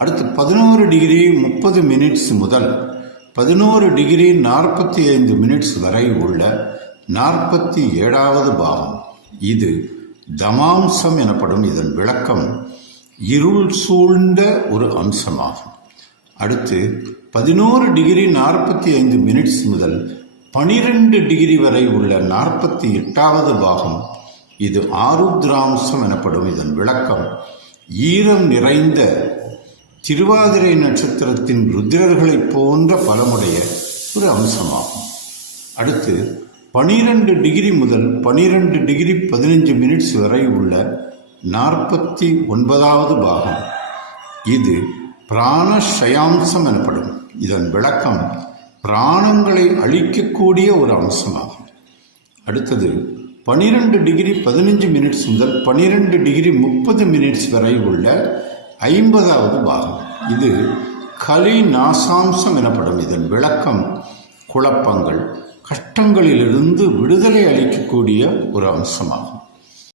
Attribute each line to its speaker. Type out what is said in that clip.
Speaker 1: அடுத்து பதினோரு டிகிரி முப்பது மினிட்ஸ் முதல் பதினோரு டிகிரி நாற்பத்தி ஐந்து மினிட்ஸ் வரை உள்ள நாற்பத்தி ஏழாவது பாகம். இது தமாம்சம் எனப்படும் இதன் விளக்கம் இருள் சூழ்ந்த ஒரு அம்சமாகும். அடுத்து பதினோரு டிகிரி நாற்பத்தி ஐந்து மினிட்ஸ் முதல் பனிரெண்டு டிகிரி வரை உள்ள நாற்பத்தி எட்டாவது பாகம். இது ஆருத்ராம்சம் எனப்படும் இதன் விளக்கம். ஈரம் நிறைந்த திருவாதிரை நட்சத்திரத்தின் ருத்ரர்களைப் போன்ற பலமுடைய ஒரு அம்சமாகும். அடுத்து பனிரெண்டு டிகிரி முதல் பனிரெண்டு டிகிரி பதினஞ்சு மினிட்ஸ் வரை உள்ள நாற்பத்தி ஒன்பதாவது பாகம். இது பிராணஷயாம்சம் எனப்படும். இதன் விளக்கம் பிராணங்களை அழிக்கக்கூடிய ஒரு அம்சமாகும். அடுத்தது பனிரெண்டு டிகிரி பதினஞ்சு மினிட்ஸ் முதல் பனிரெண்டு டிகிரி முப்பது மினிட்ஸ் வரை உள்ள ஐம்பதாவது பாகம். இது கலி நாசாம்சம் எனப்படும் இதன் விளக்கம். குழப்பங்கள் கஷ்டங்களிலிருந்து விடுதலை அளிக்கக்கூடிய ஒரு அம்சமாகும்.